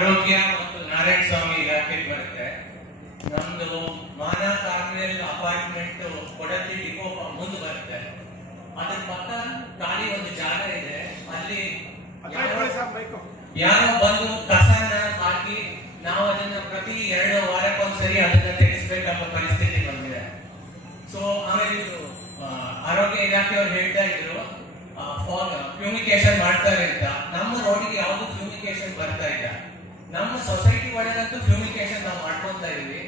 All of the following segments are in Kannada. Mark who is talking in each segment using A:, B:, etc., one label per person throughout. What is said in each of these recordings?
A: ಆರೋಗ್ಯ ಮತ್ತು ನಾರಾಯಣ ಸ್ವಾಮಿ ಇಲಾಖೆ ಬರುತ್ತೆ. ನಮ್ದು ಮಾನ ಕಾರ್ಮೇಲ್ ಅಪಾರ್ಟ್ಮೆಂಟ್ ಕೊಡತಿ ಡಿಪೋ ಮುಂದೆ ಬರುತ್ತೆ. ಅದ್ರ ಪಕ್ಕ ಖಾಲಿ ಒಂದು ಜಾಗ ಇದೆ. ಅಲ್ಲಿ ಯಾರೋ- ಬಂದು ಕಸನ ಹಾಕಿ ನಾವು ಅದನ್ನ ಪ್ರತಿ ಎರಡು ವಾರಕ್ಕೊಂದ್ಸರಿ ಅದನ್ನ ತೆಗೆಸ್ಬೇಕಂಬ ಪರಿಸ್ಥಿತಿ ಬಂದಿದೆ. ಸೊ ಆಮೇಲೆ ಇದು ಆರೋಗ್ಯ ಇಲಾಖೆಯವ್ರು ಹೇಳ್ತಾ ಇದ್ರು ಫ್ಯೂಮಿಕೇಶನ್ ಮಾಡ್ತಾರೆ ಅಂತ. ನಮ್ಮ ರೋಡಿಗೆ ಯಾವುದು ಫ್ಯೂಮಿಕೇಶನ್ ಬರ್ತಾ ಇಲ್ಲ. ನಮ್ಮ ಸೊಸೈಟಿ ಒಳಗಂತೂ ಫ್ಯೂಮಿಕೇಶನ್ ನಾವು ಮಾಡ್ಕೊಂತ ಇದ್ದೀವಿ.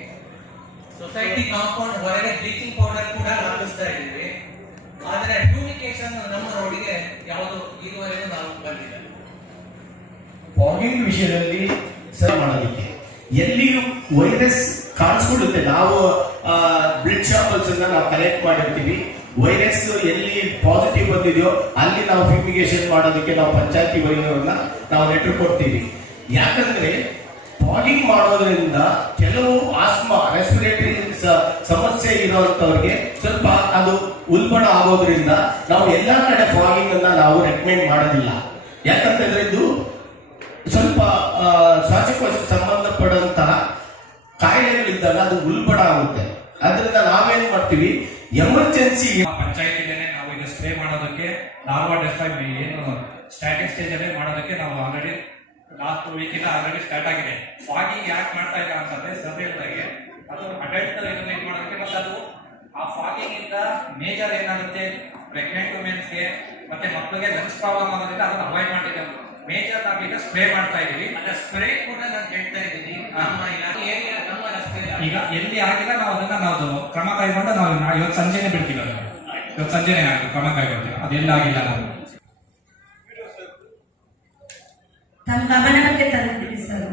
A: ಸೊಸೈಟಿ ಕಾಂಪೌಂಡ್ ಹೊರಗೆ ಬ್ಲೀಚಿಂಗ್ ಪೌಡರ್ ಕೂಡ ಹಾಕಿಸ್ತಾ ಇದೀವಿ ಆದರೆ ಫ್ಯೂಮಿಕೇಶನ್ ನಮ್ಮ ರೋಡಿಗೆ ಯಾವುದು ಇದುವರೆಗೂ ನಾವು ಬಂದಿಲ್ಲ.
B: ಫಾಗಿಂಗ್ ವಿಷಯದಲ್ಲಿ ಸರ್ ಮಾಡೋದಕ್ಕೆ. ಎಲ್ಲಿಯೂ ವೈರಸ್ ಕಾಣಿಸ್ಕೊಳ್ಳುತ್ತೆ ನಾವು ಬ್ಲಡ್ ಶಾಂಪಲ್ಸ್ ನಾವು ಕಲೆಕ್ಟ್ ಮಾಡಿರ್ತೀವಿ. ವೈರಸ್ ಎಲ್ಲಿ ಪಾಸಿಟಿವ್ ಬಂದಿದೆಯೋ ಅಲ್ಲಿ ನಾವು ಫ್ಯೂಮಿಗೇಷನ್ ಮಾಡೋದಕ್ಕೆ ನಾವು ಪಂಚಾಯತಿ ವೈದ್ಯರನ್ನ ನಾವು ಲೆಟರ್ ಕೊಡ್ತೀವಿ. ಯಾಕಂದ್ರೆ ಬಾಗಿಂಗ್ ಮಾಡೋದ್ರಿಂದ ಕೆಲವು ಆಸ್ಮಾ ರೆಸ್ಪಿರೇಟರಿ ಸಮಸ್ಯೆ ಇರೋಂಥವ್ರಿಗೆ ಸ್ವಲ್ಪ ಅದು ಉಲ್ಬಣ ಆಗೋದ್ರಿಂದ ನಾವು ಎಲ್ಲಾ ಕಡೆ ಫಾಗಿಂಗ್ ಅನ್ನ ನಾವು ರೆಕಮೆಂಡ್ ಮಾಡೋದಿಲ್ಲ. ಯಾಕಂತಂದ್ರೆ ಇದು ಸ್ವಲ್ಪ ಶ್ವಾಸಕೋಶ ಸಂಬಂಧಪಡುವಂತಹ ಕಾಯಿಲೆಗಳಿದ್ದಾಗ ಅದು ಉಲ್ಬಣ ಆಗುತ್ತೆ. ಅದರಿಂದ ನಾವೇನ್ ಮಾಡ್ತೀವಿ? ಎಮರ್ಜೆನ್ಸಿ
C: ಪಂಚಾಯತಿಲೇನೆ ನಾವು ಸ್ಪ್ರೇ ಮಾಡೋದಕ್ಕೆ ಧಾರವಾಡ ಎಫ್ ಏನು ಸ್ಟಾಟಿಕ್ ಸ್ಟೇಜ್ ಅಲ್ಲೇ ಮಾಡೋದಕ್ಕೆ ನಾವು ಆಲ್ರೆಡಿ ಲಾಸ್ಟ್ ವೀಕ್ ಇಂದ ಆಲ್ರೆಡಿ ಸ್ಟಾರ್ಟ್ ಆಗಿದೆ. ಫಾಗಿಂಗ್ ಯಾಕೆ ಮಾಡ್ತಾ ಇಲ್ಲ ಅಂತಂದ್ರೆ ಸರ್ ಹೇಳ್ದಾಗೆ ಅದು ಅಡಲ್ಟ್ ಇದನ್ನ ಇದು ಮಾಡೋದಕ್ಕೆ ಮತ್ತೆ ಅದು ಆ ಫಾಗಿಂಗ್ ಇಂದ ಮೇಜರ್ ಏನಾಗುತ್ತೆ? ಪ್ರೆಗ್ನೆಂಟ್ ವುಮೆನ್ಸ್ಗೆ ಮತ್ತೆ ಮಕ್ಕಳಿಗೆ ಲಂಗ್ಸ್ ಪ್ರಾಬ್ಲಮ್ ಆಗೋದ್ರಿಂದ ಅದನ್ನ ಅವಾಯ್ಡ್ ಮಾಡಿದೆ ಮೇಜರ್ ಸ್ಪ್ರೇ ಮಾಡ್ತಾ ಇದೀವಿ
A: ಮತ್ತೆ ಸ್ಪ್ರೇ ಕೂಡ ನಾನು ಹೇಳ್ತಾ ಇದ್ದೀನಿ.
C: ಈಗ ಎಲ್ಲಿ ಆಗಿಲ್ಲ ನಾವು ಅದನ್ನ ನಾವು ಕ್ರಮ ಕೈಗೊಂಡು ನಾವು ಇವತ್ತು ಸಂಜೆನೆ ಬಿಡ್ತೀವಿ ಅದನ್ನ. ಇವತ್ತು ಸಂಜೆನೆ ಕ್ರಮ ಕೈಗೊಳ್ತೀವಿ. ಅದೆಲ್ಲ ಆಗಿಲ್ಲ ನಾವು.
D: ತಮ್ಮ ಗಮನಕ್ಕೆ ತಂದಿದ್ದೀವಿ ಸರ್.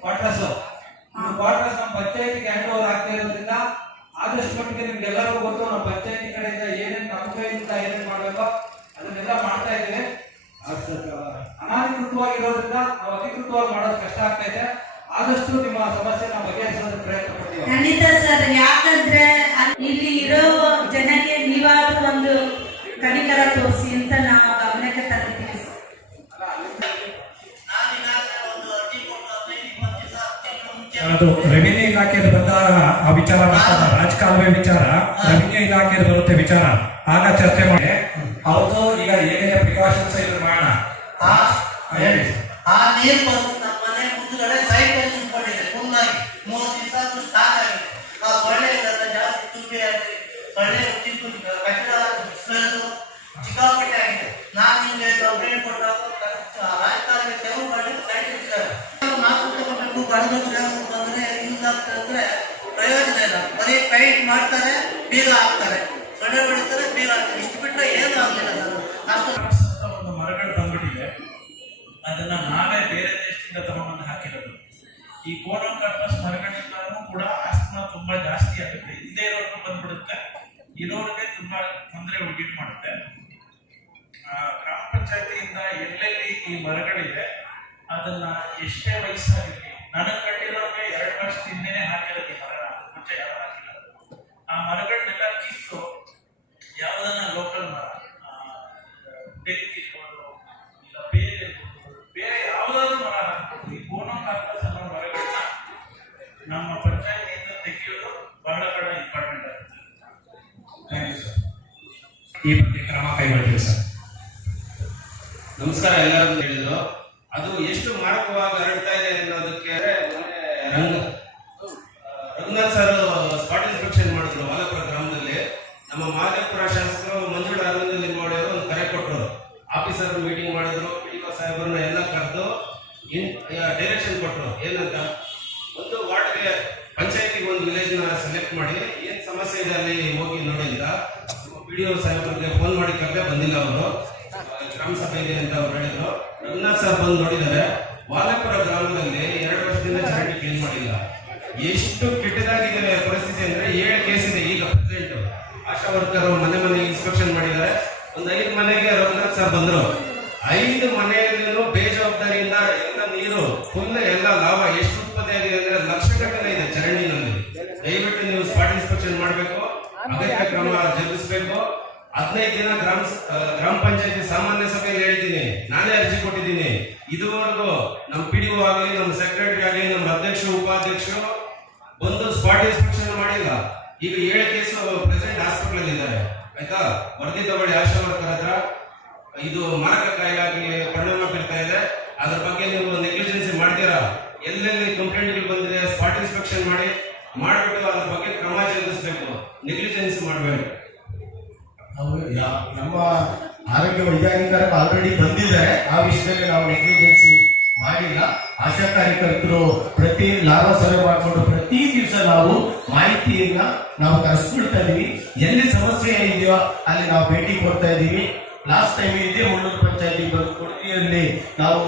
E: ಕ್ವಾರ್ಟರ್ಸ್. ಕ್ವಾರ್ಟರ್ಸ್ ನಮ್ಮ ಪಂಚಾಯತಿಗೆ ಹ್ಯಾಂಡ್ ಓವರ್ ಆಗ್ತಾ ಇರೋದ್ರಿಂದ ಆದಷ್ಟು ಮಟ್ಟಿಗೆ ನಿಮ್ಗೆಲ್ಲರಿಗೂ ಗೊತ್ತು ನಮ್ಮ ಪಂಚಾಯತಿ ಕಡೆಯಿಂದ ಏನೇನು ನಮ್ಮ ಕೈಯಿಂದ ಏನೇನು ಮಾಡಬೇಕೋ ಅದನ್ನೆಲ್ಲ ಮಾಡ್ತಾ ಇದ್ದೇವೆ. ಅನಾಧಿಕೃತವಾಗಿರೋದ್ರಿಂದ ನಾವು ಅಧಿಕೃತವಾಗಿ ಮಾಡೋದು ಕಷ್ಟ ಆಗ್ತಾ ಇದೆ. ಆದಷ್ಟು ನಿಮ್ಮ ಸಮಸ್ಯೆನ ಬಗೆಹರಿಸೋದಕ್ಕೆ ಪ್ರಯತ್ನ ಪಡ್ತೀವಿ.
D: ಖಂಡಿತ ಸರ್ ಯಾಕಂದ್ರೆ ಇಲ್ಲಿ
C: ಅದು ರೆವಿನ್ಯೂ ಇಲಾಖೆಯಲ್ಲಿ ಬಂದಾಗ ಆ ವಿಚಾರ ರಾಜಕಾಲುವೆ ವಿಚಾರ ರೆವಿನ್ಯೂ ಇಲಾಖೆಯಲ್ಲಿ ಬರುತ್ತೆ ವಿಚಾರ. ಆಗ ಚರ್ಚೆ ಮಾಡಿ. ಅವ್ರದ್ದು ಈಗ ಏನೇನು ಪ್ರಿಕಾಷನ್ಸ್ ಇದು ಮಾಡೋಣ.
F: ಆ ನೀರು ಬಂದು ನಮ್ಮ ಮನೆ ಮುಂದ್ಗಡೆ ಸೈಡ್ ಅಲ್ಲಿ ನಿಂತ್ಕೊಂಡಿದೆ ಫುಲ್ಲಾಗಿ ಮೂರು ಆ ಸೊಳ್ಳೆ ಜಾಸ್ತಿ ತುಟ್ಟಿ ಆಗಿದೆ ಸೊಳ್ಳೆ ಚಿಕ್ಕು ಕಟ್ಟಡ ಸ್ಮೆಲ್ಲು ಸಿಕ್ಕಾಪಟ್ಟೆ ಆಗಿದೆ. ನಾನು ಬಂದ್ರೆ ಯೂಸ್ ಆಗ್ತದೆ ಅಂದ್ರೆ ಪ್ರಯೋಜನ ಇಲ್ಲ ಬರೀ ಪೈಂಟ್ ಮಾಡ್ತಾರೆ, ಬೀಗ ಹಾಕ್ತಾರೆ. ಸೊಳ್ಳೆ ಹೊಡಿತಾರೆ, ಬೀಗ ಹಾಕ್ತಾರೆ. ಇಷ್ಟು ಬಿಟ್ಟರೆ ಏನು ಆಗಲಿಲ್ಲ ಸರ್.
G: ಒಂದು ಮರಗಳು ಬಂದ್ಬಿಟ್ಟಿದೆ ಅದನ್ನ ನಾವೇ ಬೇರೆ ದೇಶದಿಂದ ತಗೊಂಡ್ಬಂದು ಹಾಕಿರೋದು. ಈ ಕೋನೋಕಾರ್ಪಸ್ ಮರಗಳಿಂದಲೂ ಕೂಡ ಆಸ್ತಮ ತುಂಬಾ ಜಾಸ್ತಿ ಆಗುತ್ತೆ. ಹಿಂದೆ ಇರೋರ್ಗೂ ಬಂದ್ಬಿಡುತ್ತೆ. ಇರೋರಿಗೆ ತುಂಬಾ ತೊಂದರೆ ಉಂಟು ಮಾಡುತ್ತೆ. ಗ್ರಾಮ ಪಂಚಾಯತಿಯಿಂದ ಎಲ್ಲೆಲ್ಲಿ ಈ ಮರಗಳಿದೆ, ಅದನ್ನ ಎಷ್ಟೇ ವಯಸ್ಸಾಗಿರಲಿ, ನನಗೆ ಕಟ್ಟಿರೋರ್ಗೆ ಎರಡು ವರ್ಷದ ಹಿಂದೆನೆ ಹಾಕಿರೋದು ಈ
C: ಬಗ್ಗೆ ಕ್ರಮ ಕೈಗೊಳ್ತೀವಿ ಸರ್.
H: ನಮಸ್ಕಾರ ಎಲ್ಲರೂ ಹೇಳಿದ್ರು ಅದು ಎಷ್ಟು ಮಾರಕವಾಗಿ ಹರಡ್ತಾ ಇದೆ ಅನ್ನೋದಕ್ಕೆ Ranga. Ranganath sir spot inspection ಮಾಡಿದ್ರು ಮಾಲಪುರ ಗ್ರಾಮದಲ್ಲಿ. ನಮ್ಮ ಮಾದೇಪುರ ಶಾಸಕರು ಮಂಜುಳ ಅರವಿಂದ ಲಿಂಗೋಡಿಯವರು ಒಂದು ಕರೆ ಕೊಟ್ಟರು. ಆಫೀಸರ್ ಮೀಟಿಂಗ್ ಮಾಡಿದ್ರು ಪಿಡಿಒ ಸಾಹೇಬರನ್ನ ಎಲ್ಲ ಕರೆದು ಇನ್ ಡೈರೆಕ್ಷನ್ ಕೊಟ್ಟರು. ಏನಂತ? ಒಂದು ವಾರ್ಡ್ಗೆ ಪಂಚಾಯತಿಗೆ ಒಂದು ವಿಲೇಜ್ನ ಸೆಲೆಕ್ಟ್ ಮಾಡಿ ಏನು ಸಮಸ್ಯೆ ಇದೆ ಅಲ್ಲಿ ಹೋಗಿ ನೋಡಿ ಅಂತ. ಪಿ ಡಿ ಒ ಫೋನ್ ಮಾಡಿ ಬಂದಿಲ್ಲ ಅವರು. ಗ್ರಾಮ ಸಭೆ ಇದೆ ಅಂತ ಅವ್ರು ಹೇಳಿದ್ರು. ರಘುನಾಥ್ ಸರ್ ಬಂದು ನೋಡಿದ್ದಾರೆ. ವಾಲಪುರ ಗ್ರಾಮದಲ್ಲಿ ಎರಡು ವರ್ಷದಿಂದ ಚರಂಡಿ ಕ್ಲೀನ್ ಮಾಡಿಲ್ಲ. ಎಷ್ಟು ಕೆಟ್ಟದಾಗಿದೆ ಪರಿಸ್ಥಿತಿ ಅಂದ್ರೆ ಏಳು ಕೇಸ್ ಇದೆ ಈಗ ಪ್ರೆಸೆಂಟ್ ಆಶಾ ವರ್ಕರ್ ಮನೆ ಮನೆ ಇನ್ಸ್ಪೆಕ್ಷನ್ ಮಾಡಿದ್ದಾರೆ. ಒಂದ್ ಐದು ಮನೆಗೆ ರಘುನಾಥ್ ಸರ್ ಬಂದ್ರು. ಐದು ಮನೆಯಲ್ಲಿ ಬೇಜವಾಬ್ದಾರಿಯಿಂದ ಎಲ್ಲ ನೀರು ಫುಲ್ ಎಲ್ಲ ಲಾಭ ಎಷ್ಟು ಉತ್ಪತ್ತಿ ಆಗಿದೆ ಅಂದ್ರೆ ಲಕ್ಷ ಗಟ್ಟಲೆ ಇದೆ ಚರಂಡಿನಲ್ಲಿ. ದಯವಿಟ್ಟು ನೀವು ಸ್ಪಾಟ್ ಇನ್ಸ್ಪೆಕ್ಷನ್ ಮಾಡಬೇಕು. ಅಗತ್ಯ ಕ್ರಮ ಜರುಗಿಸಬೇಕು. ಹದಿನೈದು ದಿನ ಗ್ರಾಮ ಗ್ರಾಮ ಪಂಚಾಯತಿ ಸಾಮಾನ್ಯ ಸಭೆಯಲ್ಲಿ ಹೇಳಿದ್ದೀನಿ. ನಾನೇ ಅರ್ಜಿ ಕೊಟ್ಟಿದ್ದೀನಿ. ಇದುವರೆಗೂ ನಮ್ಮ ಪಿ ಡಿ ಆಗಲಿ, ನಮ್ಮ ಸೆಕ್ರೆಟರಿ ಆಗಲಿ, ನಮ್ಮ ಅಧ್ಯಕ್ಷ ಉಪಾಧ್ಯಕ್ಷರು ಬಂದು ಸ್ಪಾಟ್ ಇನ್ಸ್ಪೆಕ್ಷನ್ ಮಾಡಿಲ್ಲ. ಈಗ ಏಳು ಕೇಸು ಪ್ರೆಸೆಂಟ್ ಹಾಸ್ಪಿಟಲ್ ಇದ್ದಾರೆ ಆಯ್ತಾ? ವರದಿ ತಗೊಳ್ಳಿ ಆಶಾ ವರ್ಕರ್ ಹತ್ರ. ಇದು ಮಾರಕ
B: ಕಾಯಿಲೆ ಆಗಲಿ ಕಣ್ಣು ನಮ್ಮ ಆರೋಗ್ಯ ವೈಜ್ಞಾನಿಕರು ಆಲ್ರೆಡಿ ಬಂದಿದ್ದಾರೆ. ಆ ವಿಷಯದಲ್ಲಿ ನಾವು ನೆಗ್ಲಿಜೆನ್ಸಿ ಮಾಡಿಲ್ಲ. ಆಶಾ ಕಾರ್ಯಕರ್ತರು ಪ್ರತಿ ಲಾಭ ಸರ್ವೆ ಮಾಡಿಕೊಂಡು ಪ್ರತಿ ದಿವಸ ನಾವು ಮಾಹಿತಿಯನ್ನ ನಾವು ಕರೆಸ್ಕೊಳ್ತಾ ಇದೀವಿ. ಎಲ್ಲಿ ಸಮಸ್ಯೆ ಇದೆಯೋ ಅಲ್ಲಿ ನಾವು ಭೇಟಿ ಕೊಡ್ತಾ ಇದೀವಿ. ಲಾಸ್ಟ್ ಟೈಮ್ ಇದೆ ಮುಳ್ಳೂರು ಪಂಚಾಯತಿ ಬಂದು ಕೊಡಗಿಯಲ್ಲಿ ನಾವು